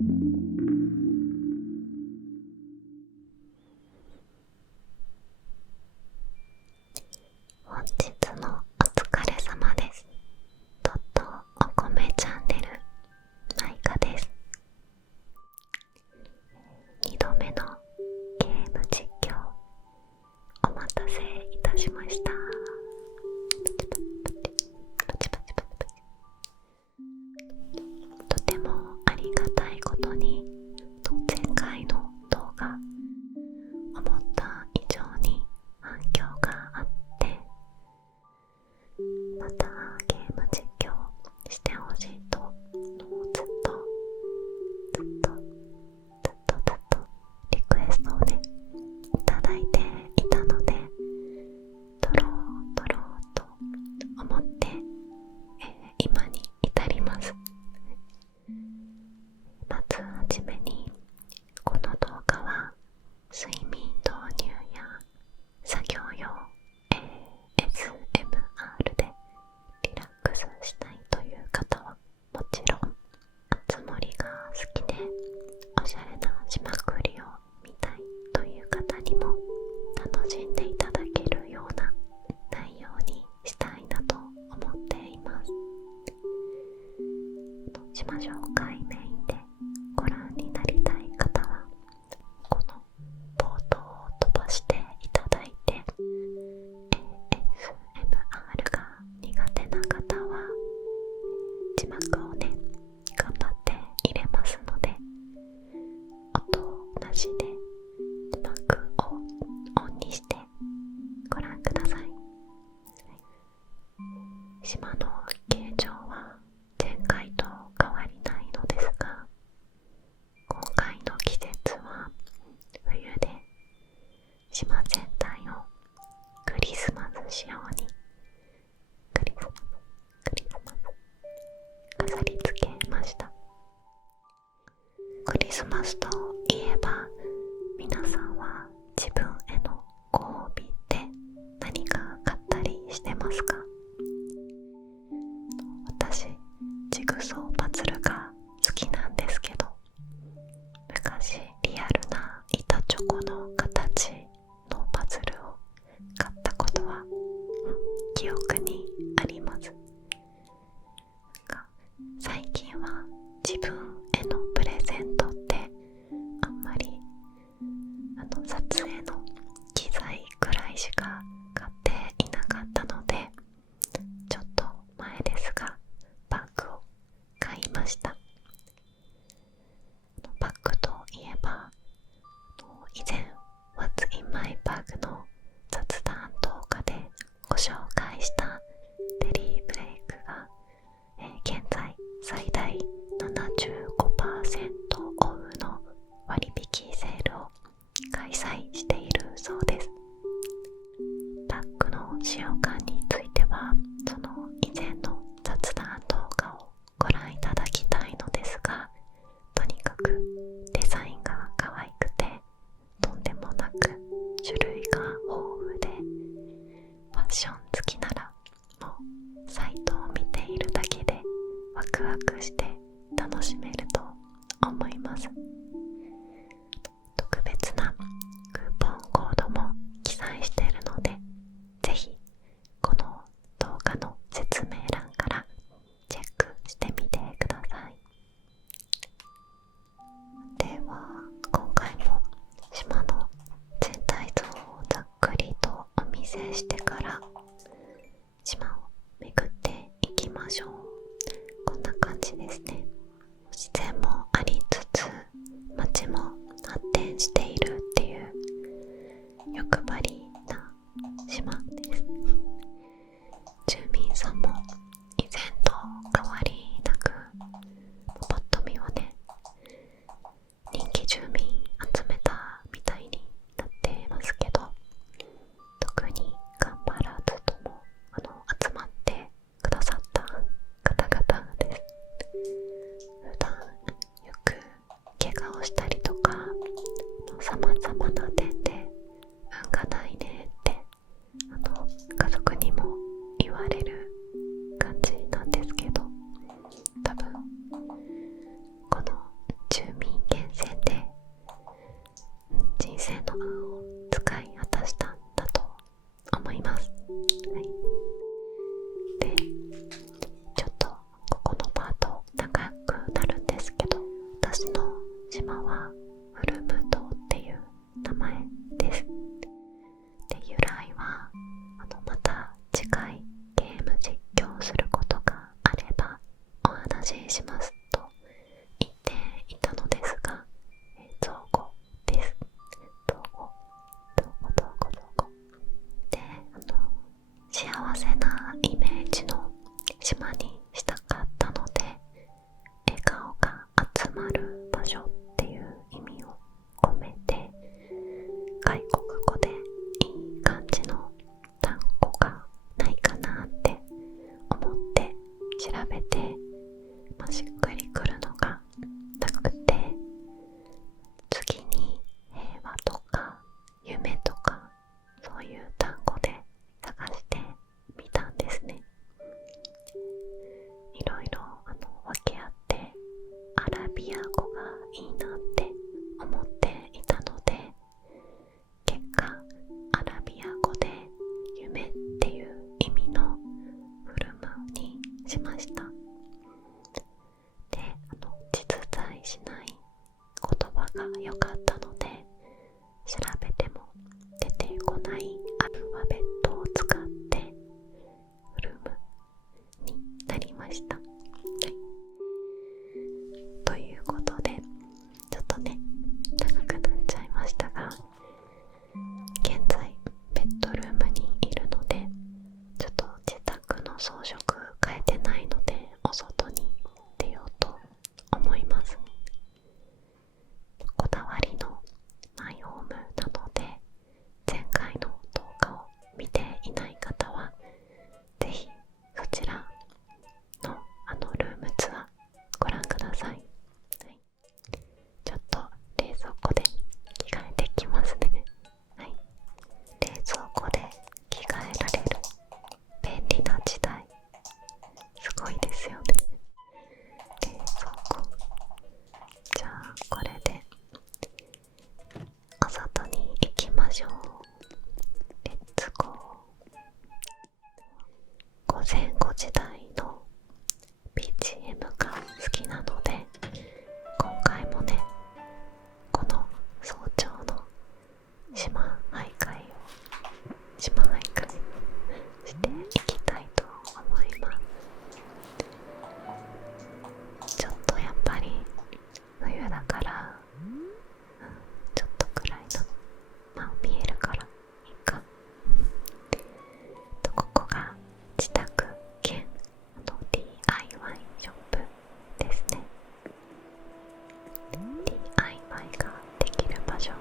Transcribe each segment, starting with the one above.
本日もお疲れ様です。とっとお米チャンネルマイカです。2度目のゲーム実況お待たせいたしました。とてもありがたいことに前回の動画思った以上に反響があって、またゲーム実況してほしいとずっとリクエストをねいただいていたので、撮ろうと思って、今に至ります。まずはじめに、この動画は睡眠導入や作業用 ASMR でリラックスしたいという方はもちろん、あつ森が好きでおしゃれなしまくりを見たいという方にも楽しんでいただけるような内容にしたいなと思っています。島紹介メインでご覧になりたい方はこの冒頭を飛ばしていただいて、 ASMR が苦手な方は字幕をね頑張って入れますので、音なしで字幕をオンにしてご覧ください。島の形状は前回と変わりないのですが、今回の季節は冬で島全体をクリスマス仕様にクリスマス飾り付けました。クリスマスといえば、皆さんは自分へのご褒美って何か買ったりしてますか？私、ジグソーパズルが好きなんですけど、昔リアルな板チョコの形のパズルを買ったことは記憶にあります。最近は自分へのプレゼントってあんまり撮影の機材くらいしか買っていなかったので、ちょっと前ですがバッグを買いました。バッグといえば、以前 What's in my bag の雑談動画でご紹介したデリーブレイクが、現在最大 75% オフの割引セールを開催しているそうです。バッグの使用感についてはその以前の雑談動画をご覧いただきたいのですが、とにかくデザインが可愛くてとんでもなく種類が豊富で、ファッション好きならもうサイトを見ているだけでワクワクして楽しめると思います。特別なクーポンコードも記載しているので、ぜひこの動画の説明欄からチェックしてみてください。では今回も島の全体像をざっくりとお見せしてから島を巡っていきましょう。こんな感じですね。自然もありつつ島はウルム島っていう名前です。で、由来はまた次回ゲーム実況することがあればお話ししますと言っていたのですが、造語です。造語で、幸せなイメージの島にしたかったので、笑顔が集まる場所っていう意味を込めて、外国語でいい感じの単語がないかなって思って調べて、しっくりくるのがなくて、次に平和とか夢とかそういう単語で探してみたんですね。いろいろ分け合ってアラビア語がいいなって思っていたので、結果アラビア語で夢っていう意味のフルムにしました。で、実在しない言葉が良かったので、調べても出てこないアルファベットを使ってフルムになりました。はい、ということでちょっとね長くなっちゃいましたが、現在ベッドルームにいるので、ちょっと自宅の装飾変えてないのでお外に出ようと思います。こだわりのマイホームなので、前回の動画を見ていない方はぜひそちらのルームツアーご覧ください。はい、ちょっと冷蔵庫で着替えてきますね。はい、冷蔵庫で着替えられる便利な時代、すごいですよね。冷蔵庫、じゃあこれでお外に行きましょう。レッツゴー。午前5時台の BGM が好きなので、今回もねこの早朝の島徘徊していきたいと思います。ちょっとやっぱり冬だからちょっとくらいの見えるからいいか。ここが自宅兼DIY ショップですね。 DIY ができる場所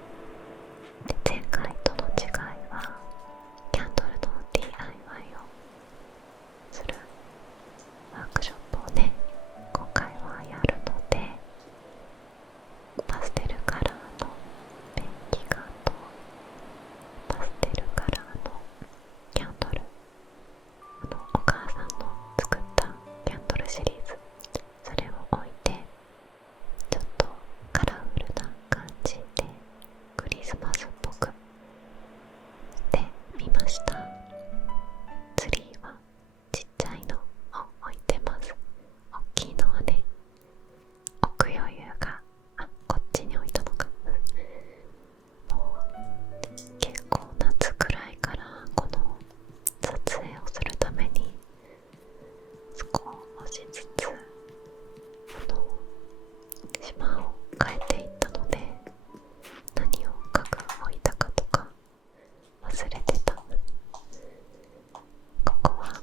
で、前回との違いはキャンドルの DIY をするワークショップをね今回はやるので、パステルカラーのペンキ画とパステルカラーのキャンドル、お母さんの作ったキャンドルシリーズ、それを置いてちょっとカラフルな感じでクリスマスっぽくしてみました。ツリーはちっちゃいのを置いてます。大きいのはね置く余裕が、こっちに置いたのか。もう結構夏くらいからこの撮影をするために少しずつ島を変えていったので、何を家具置いたかとか忘れてた。ここは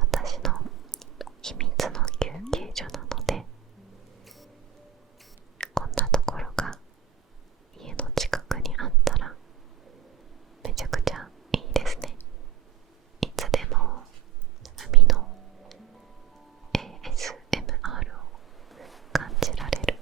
私の秘密の休憩所なので、こんなところが家の近くにあったらめちゃくちゃいいですね。いつでも海の ASMR を感じられる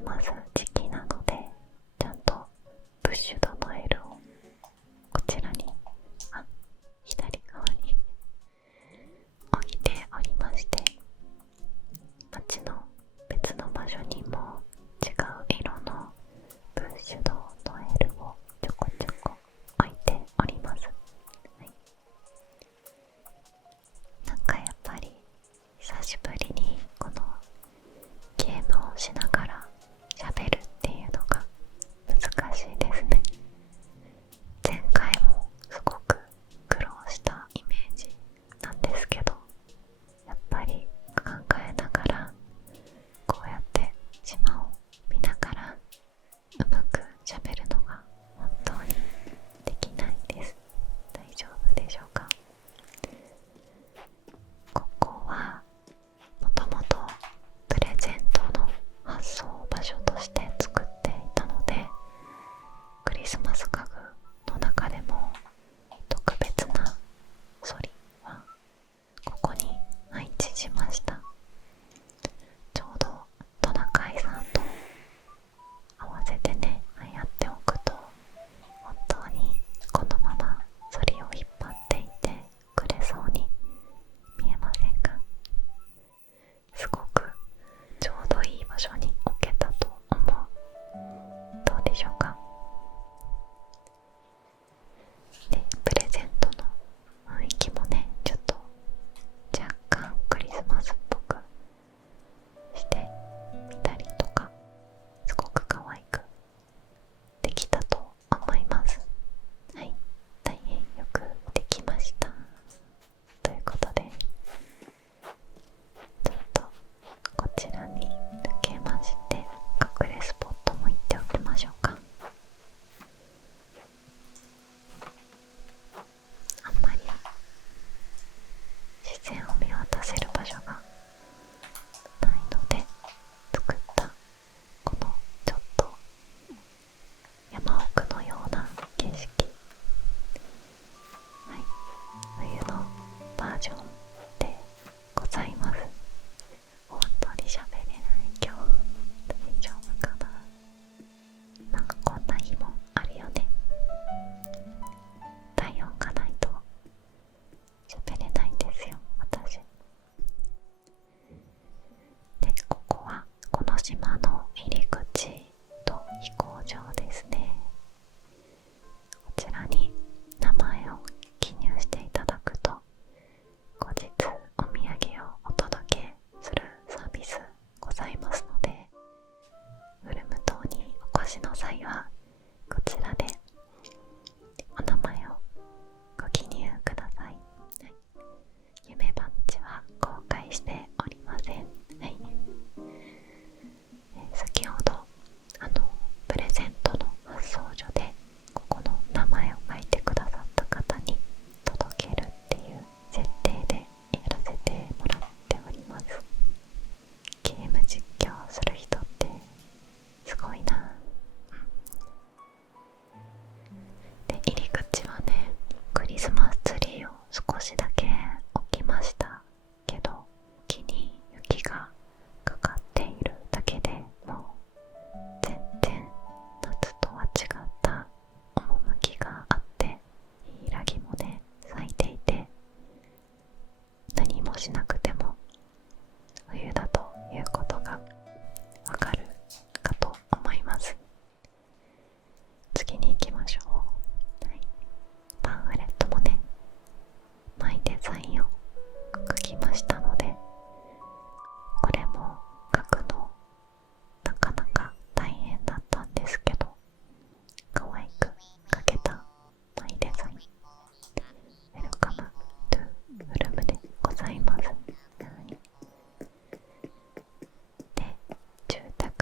スマス時期なので、ちゃんとブッシュドノエルをこちらに、左側に置いておりまして、街の別の場所にも違う色のブッシュドノエルをちょこちょこ置いております。はい、なんかやっぱり久しぶりにこのゲームをしながら喋るっていうのが難しいですね。前回もすごく苦労したイメージなんですけど、やっぱり考えながらこうやって島を見ながらうまく喋るのが本当にできないです。大丈夫でしょうか？ここはもともとプレゼントの発送場所として作っていたので、クリスマス家具の中でも特別なソリはここに配置しました。ちょうどトナカイさんと合わせてね、やっておくと本当にこのままソリを引っ張っていてくれそうに見えませんか？すごくちょうどいい場所に置けたと思う。どうでしょうか？で、プレゼントの雰囲気もね、ちょっと若干クリスマスっぽくしてみたりとか、すごく可愛くできたと思います。はい、大変よくできました。ということで、ちょっとこちらに抜けまして、隠れスポットも行っておきましょうか。あんまり自然を見渡せる場所がないので作ったこのちょっと山奥のような景色、はい、冬のバージョンでございます。本当に喋れない今日、大丈夫かな？なんかこんな日もあるよね。体温がないと喋れないんですよ、私。で、ここはこの島の入り口と飛行場ですね。こちらに名前を記入していただくと、後日お土産をお届けするサービスございますので、ウルム島にお越しの際はこちらでお名前をご記入ください。はい、夢バッジは公開しておりません。はい、先ほどプレゼントの発送所でここの名前を書いてくださった方に届けるっていう設定でやらせてもらっております。ゲーム実況する人ってすごいな。で、入り口はね、クリスマスツリーを少しだけ置きましたけど、木に雪がかかっているだけでもう全然夏とは違った趣があって、ヒイラギもね咲いていて、何もしなくても冬だということがわかるかと思います。次に行きましょう。はい、パンフレットもね、マイデザインを書きましたので、これも書くのなかなか大変だったんですけど、可愛く書けたマイデザイン、ウェルカムトゥウルムでございます。はい、で、住宅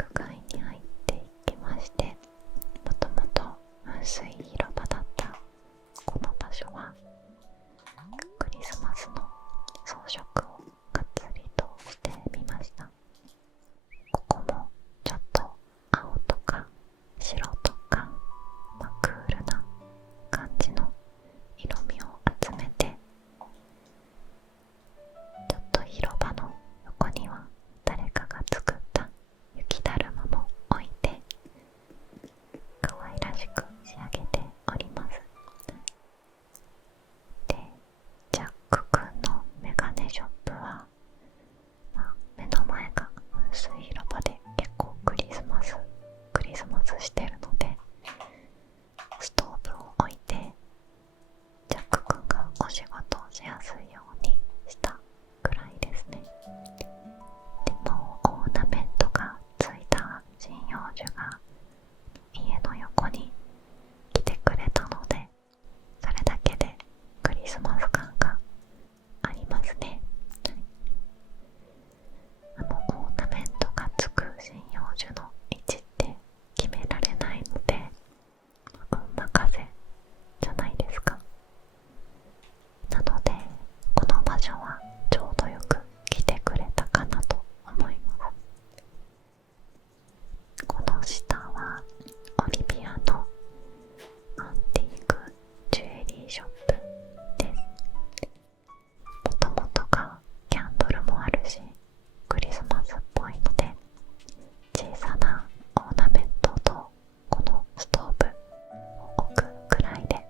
ーナメントがついた針葉樹が家の横に来てくれたので、それだけでクリスマス感がありますね。オーナメントがつく針葉樹の位置って決められないので、運任せじゃないですか。なのでこの場所はちょうどよく来てくれたかなと思います。この下はオリビアのアンティークジュエリーショップです。もともとがキャンドルもあるしクリスマスっぽいので、小さなオーナメントとこのストーブを置くくらいで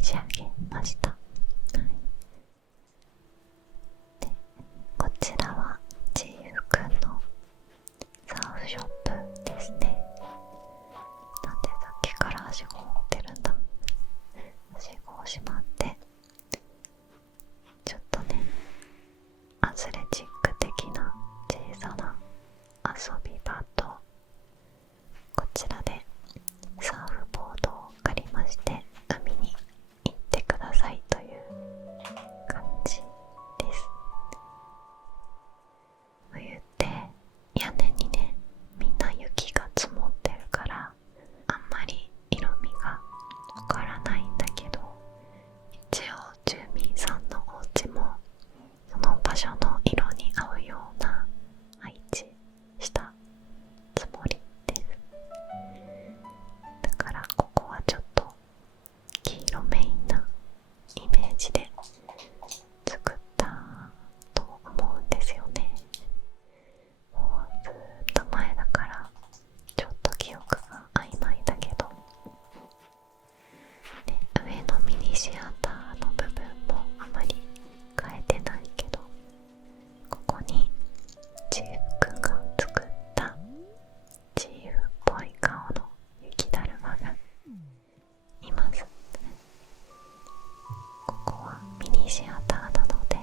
仕上げました。でこちらはチーフくんのサーフショップですね。なんでさっきからはしごを持ってるんだ。はしごをしまって、ちょっとねアスレチック的な小さな遊び場と、こちらでサーフボードを借りまして海に行ってくださいという感じです。冬って屋根にねみんな雪が積もってるからあんまり色味がわからないんだけど、一応住民さんのお家もその場所の色に合うような配置したつもりです。だからここはちょっと黄色メインなイメージで作ったと思うんですよね。もうずっと前だからちょっと記憶が曖昧だけど、で上のミニシアターの部分もあまり変えてないけど、ここにチーフくんが作ったチーフっぽい顔の雪だるまがいます。ここはミニシアターなので、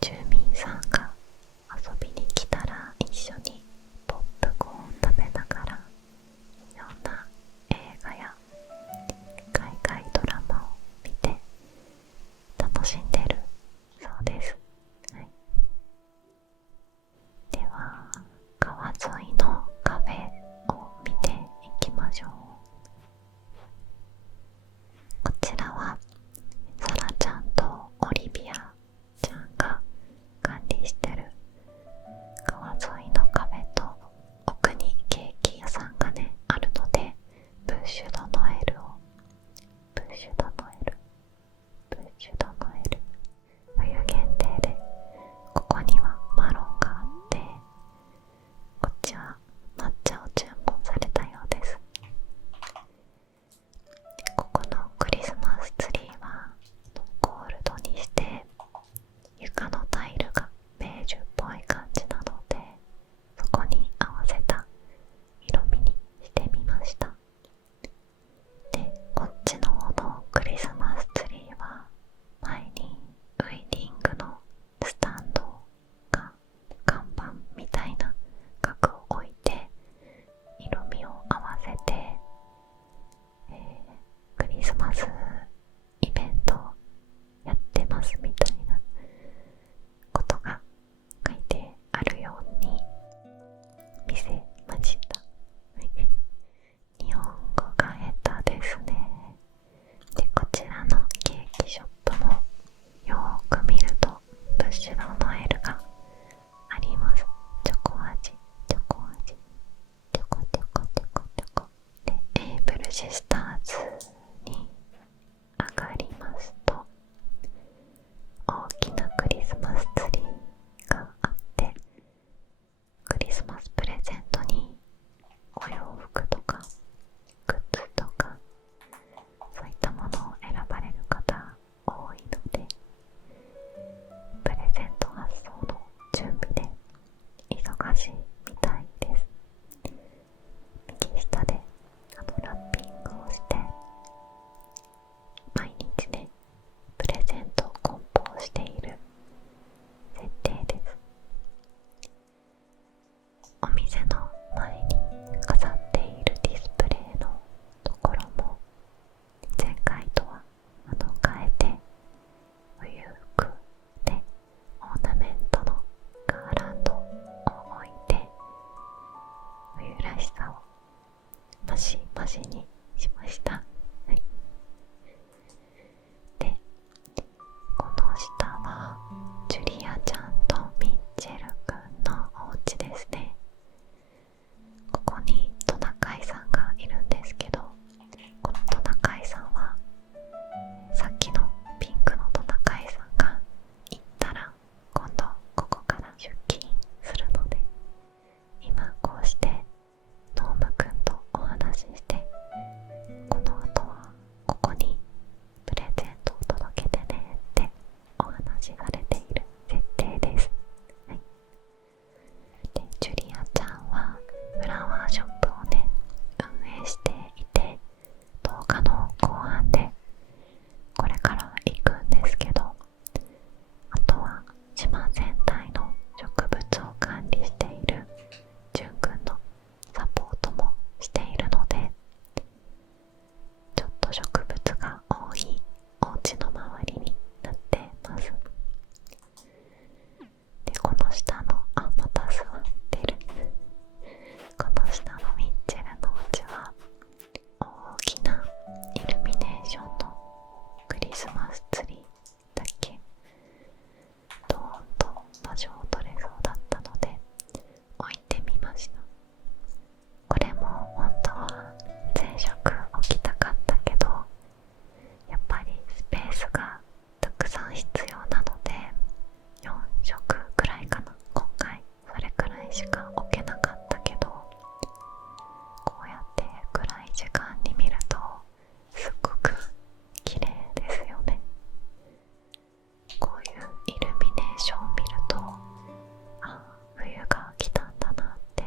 住民さんが遊びに来たら一緒にポップコーンを食べながらいろんな映画や海外ドラマを見て楽しんでるそうです。はい、では川沿いのカフェを見ていきましょう。こちらはサラちゃんとオリビアちゃんが管理してる川沿いのカフェと、奥にケーキ屋さんがねあるので、ブッシュドノエルをブッシュドノエルブッシュドノエル冬限定で、ここにはマロンがあって、こっちは抹茶を注文されたようです。ここのクリスマスツリーはゴールドにして床のタイルがベージュっぽい感じなので、そこに合わせた色味にしてみました。でこっちの方のクリスマスツリーは前にウェディングのスタンドが看板みたいな額を置いて色味を合わせて、クリスマスイベントやってますみたいなことが書いてあるように見せました。日本語が下手ですね。でこちらのケーキショップもよーく見るとブッシュドノエルがあります。チョコ味、チョコ味、チョコチョコチョコチョコで、エーブルシスターズに上がりますと大きなクリスマスツリーがあって、クリスマスプレゼントにお洋服とかグッズとかそういったものを選ばれる方多いので、プレゼント発送の準備で忙しいみたいです。右下でラッピングをして毎日ねプレゼントを梱包している設定です。なしにしました。はい、でこの下はジュリアちゃんとミッチェルくんのお家ですね。ここにトナカイさんがいるんですけど、このトナカイさんはさっきのピンクのトナカイさんが行ったら今度ここから出勤するので、今こうしてノームくんとお話しして、この後はここにプレゼントを届けてねってお話しされている設定です。はい、でジュリアちゃんはフラワーショップをね運営していて、動画の後半でこれから行くんですけど、あとは島全体の植物を管理しているじゅんくんのサポートもしているので、ちょっと植物が多いお家の周りになってます。でこの下のまた座ってるこの下のミッチェルのお家は大きなイルミネーションのクリスマスツリーだけドーンと場所を取れそうだったので置いてみました。これも本当は全色置きたかったけど、やっぱりスペースがたくさん必要なので4色くらいかな、今回それくらいしか置けなかったけど、こうやって暗い時間に見るとすっごく綺麗ですよね。こういうイルミネーションを見ると、冬が来たんだなって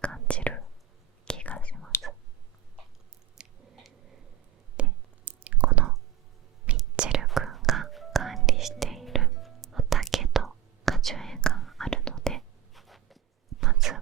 感じる気がします。でこのミッチェルくんが管理している畑と果樹園があるので、まずは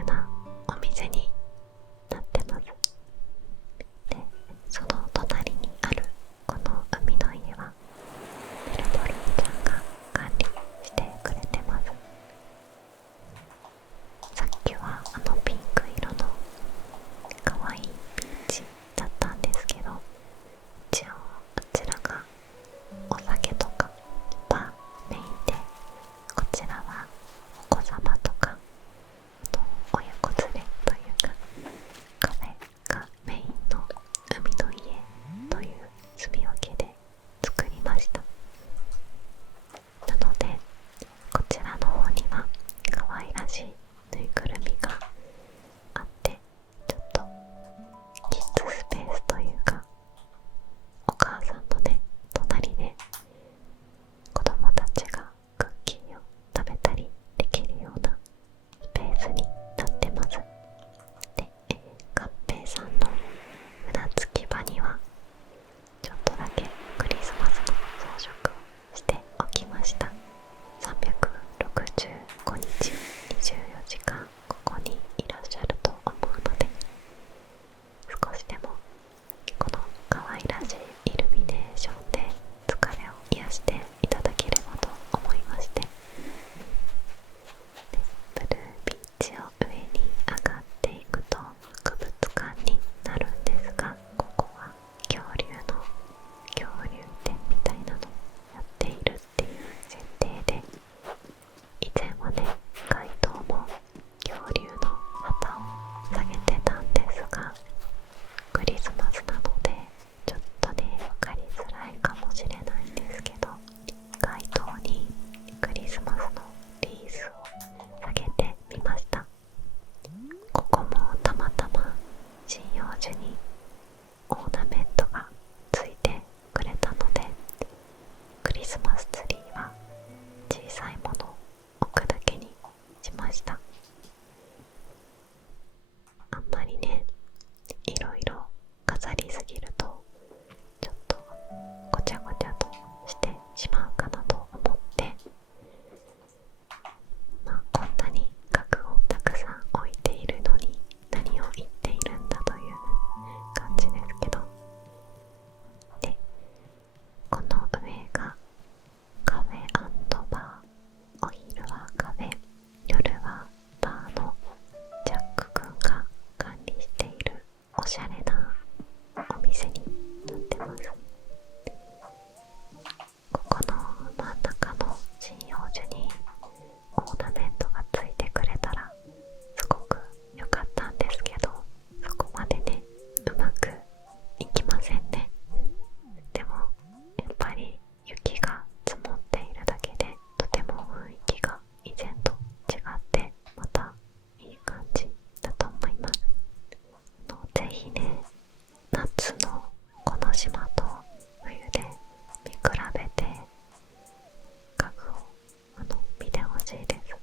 ルなお店になってます。で、その隣にあるこの海の家はメルボルンちゃんが管理してくれてます。さっきはピンク色の可愛いビーチだったんですけど、一応あちらがお酒とかバーメインで、こちらはお子様とか、あと親子連れというかカフェがメインの海の家という住み分けで作りました。なのでこちらの方には可愛らしいぬいぐるみがあって、ちょっとキッズスペースというか、お母さんのね隣で子供たちがクッキーを食べたりできるようなスペースになってます。で、合併さんの船着き場にはちょっとだけクリスマスの装飾をしておきました。365日24時間ここにいらっしゃると思うので、少しでもこの可愛らしいイルミネーションで疲れを癒していただければと思いまして、でブルービーチを上に上がっていくと博物館になるんですが、ここは恐竜展みたいなのをやっているっていう設定で、以前はねガイドも恐竜の旗を下げてたんですが、クリスマスなのでちょっとね分かりづらいかもしれないんですけど、街灯にクリスマスのリースを下げてみました。ここもたまたま針葉樹にオーナメントがついてくれたので、クリスマスツリーは小さいものを置くだけにしました。あんまりねいろいろ飾りすぎるとちょっとごちゃごちゃとしてしまうかなと思って、こんなに家具をたくさん置いているのに何を言っているんだという感じですけど、でこの上がカフェ&バー、お昼はカフェ、夜はバーのジャックくんが管理しているおしゃれなお店になってます。ここの真ん中の針葉樹にオーナメントがついてくれたらすごく良かったんですけど、そこまでねうまくいきませんね。でもやっぱり雪が積もっているだけでとても雰囲気が以前と違ってまたいい感じだと思います。ぜひね夏のこの島と冬で見比べて家具を見てほしいです。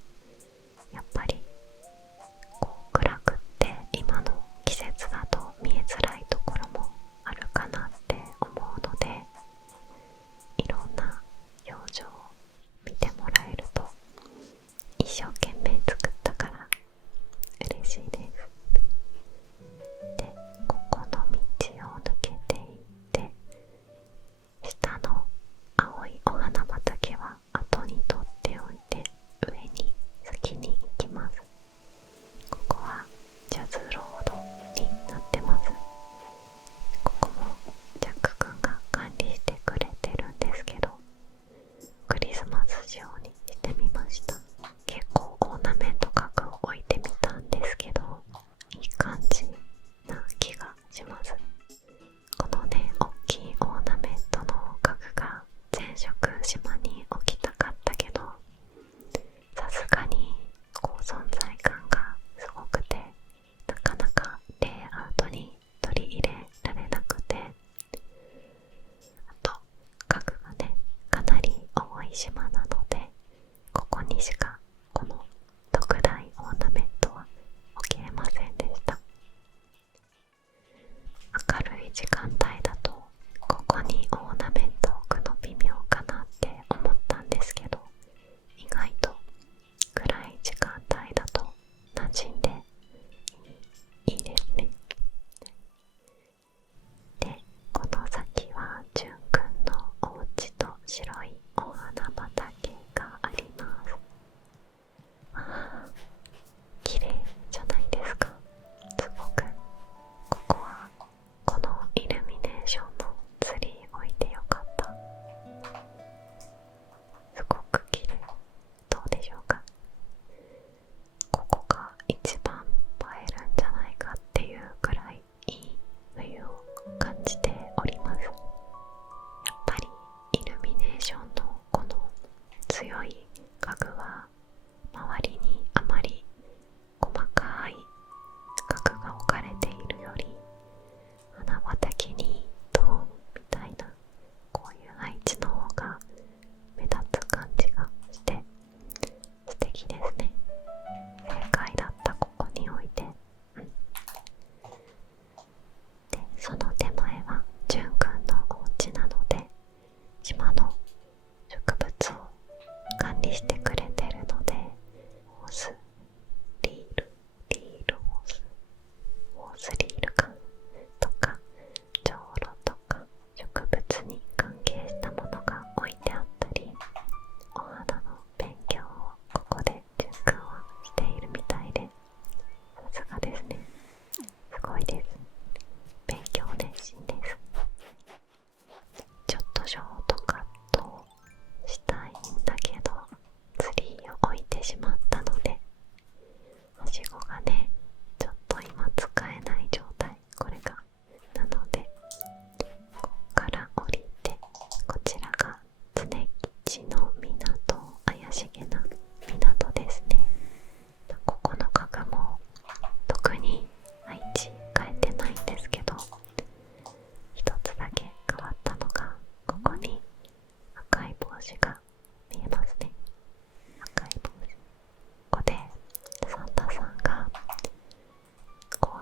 やっぱりこう暗くって今の季節だと見えづらいところもあるかなって思うので、いろんな表情を見てもらえると一生懸命作ったから嬉しいです。で、ここの道を抜けていって下の青いお花畑は後に取っておいて上に先に行きます。ここはジャズロードになってます。ここもジャックくんが管理してくれてるんですけど、クリスマス仕様にしてみました。結構オーナメント家具を置いてみたんですけど、いい感じな気がします。このね大きいオーナメントの家具が全色島に置きたかったけど、さすがにこう存在感がすごくてなかなかレイアウトに取り入れられなくて、あと家具がねかなり多い島なので、ここにしかこの特大オーナメントは置けませんでした。明るい時間帯だとここにオーナメントを置くの微妙かなって思ったんですけど、意外と暗い時間帯だと馴染んで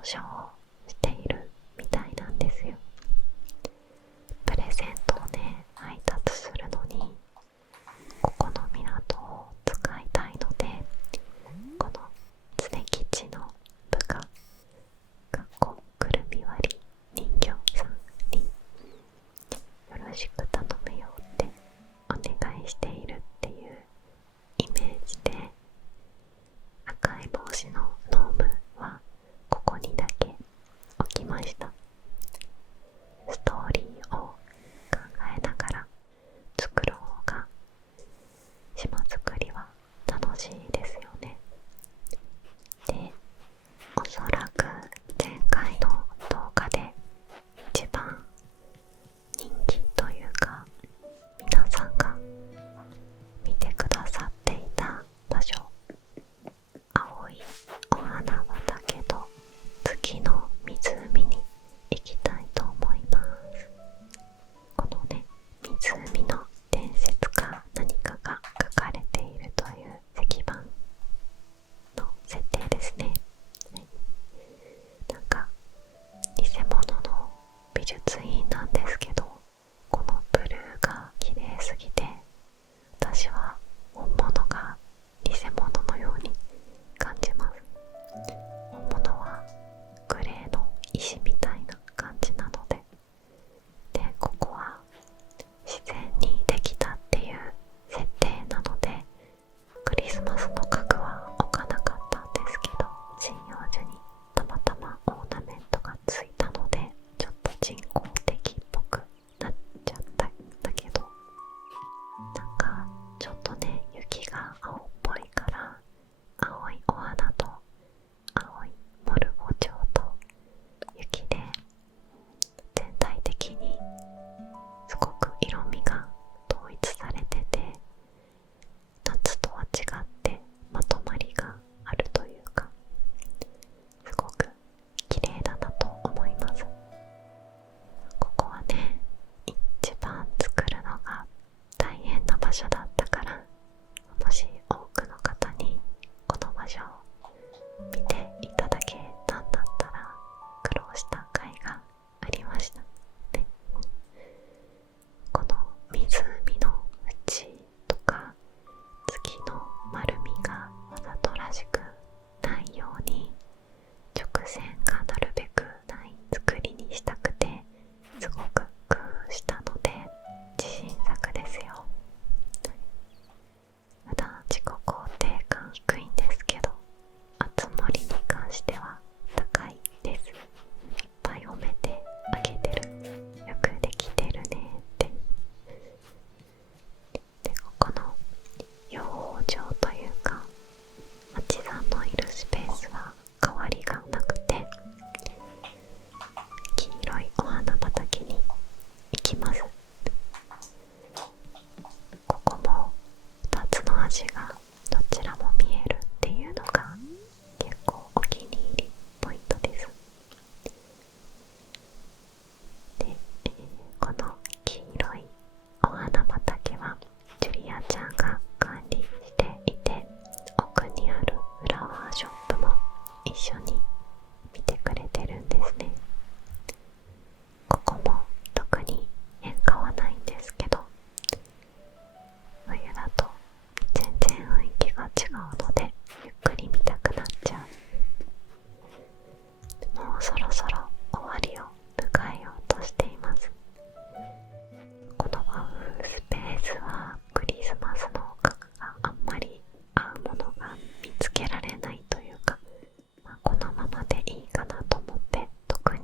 交渉をしているみたいなんですよ。プレゼントをね配達するのにここの港を使いたいので、この常吉の部下くるみ割り人形さんによろしく頼むよってお願いしているっていうイメージで、赤い帽子のノームはここにだけ置きました。ストーリーを考えながら作る方が島作りは楽しいですよね。で、おそらく前回の動画で一番人気というか皆さんが見てくださっていた場所、青いお花畑と月の湖に行きたいと思います。このね、湖の伝説か何かが書かれているという石板の設定ですね。はい、なんか偽物の美術品なんですけど、このブルーが綺麗すぎて私は本物が偽物のように感じます。本物はグレーの石みたいな感じなので、ここは自然にできたっていう設定なのでクリスマスの家具は置かなかったんですけど、針葉樹にたまたまオーナメントがついたのでちょっと人工的っぽくなっちゃったんだけど、なんかちょっとね雪が青っぽいから青いお花と青いモルフォチョウと雪で全体的にすごく色味が統一されてて、夏とは違ってまとまりがあるというか、すごく綺麗だなと思います。ここはね一番作るのが大変な場所だったから、もし多くの方にこの場所を見ていただけたんだったら苦労した甲斐がありましたね。この湖の縁とか月の丸みがわざとらしくないように直線がなるべくない作りにしたくて、すごく工夫したので自信作ですよ。普段自己肯定感低いんですけど、熱盛に関しては高いです。いっぱい褒めてあげてる。よくできてるねって。で、ここの養蜂場というか蜂さんのいるスペースは変わりがなくて、黄色いお花畑に行きます。ここも2つの橋がどちらも見えるっていうのが結構お気に入りポイントです。で、この黄色いお花畑はジュリアちゃんが管理していて、奥にあるフラワーショップも一緒に見てくれてるんですね。ここも特に変化はないんですけど、冬だと全然雰囲気が違うのでゆっくり見たくなっちゃう。もうそろそろ終わりを迎えようとしています。この和風スペースはクリスマスの価格があんまり合うものが見つけられないというか、このままでいいかなと思って特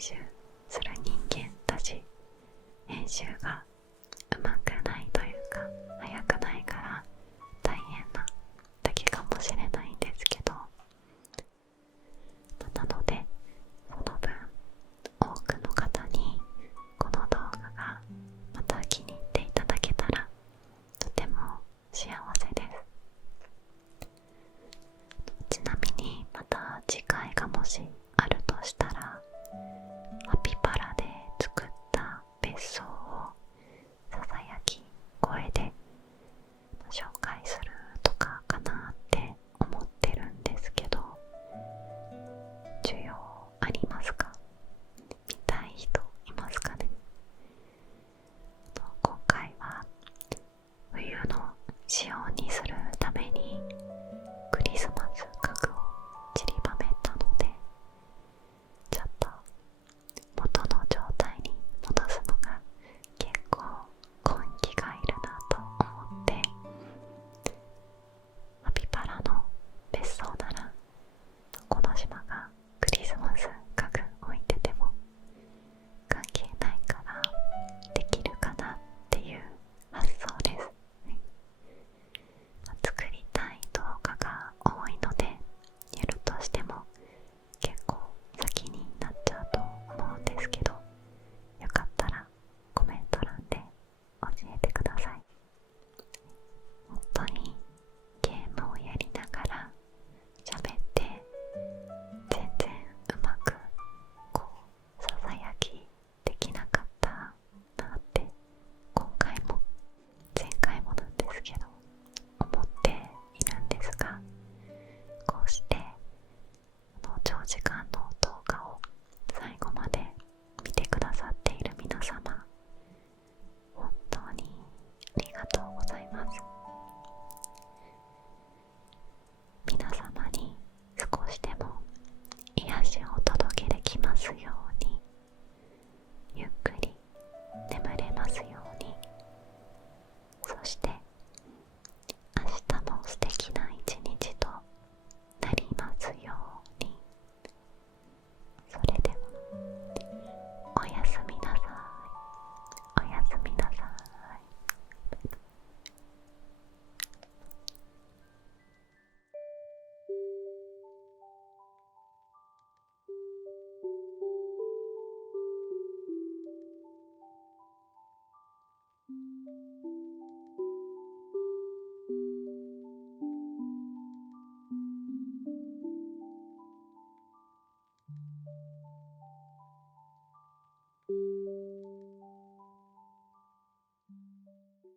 集する人間たち、編集が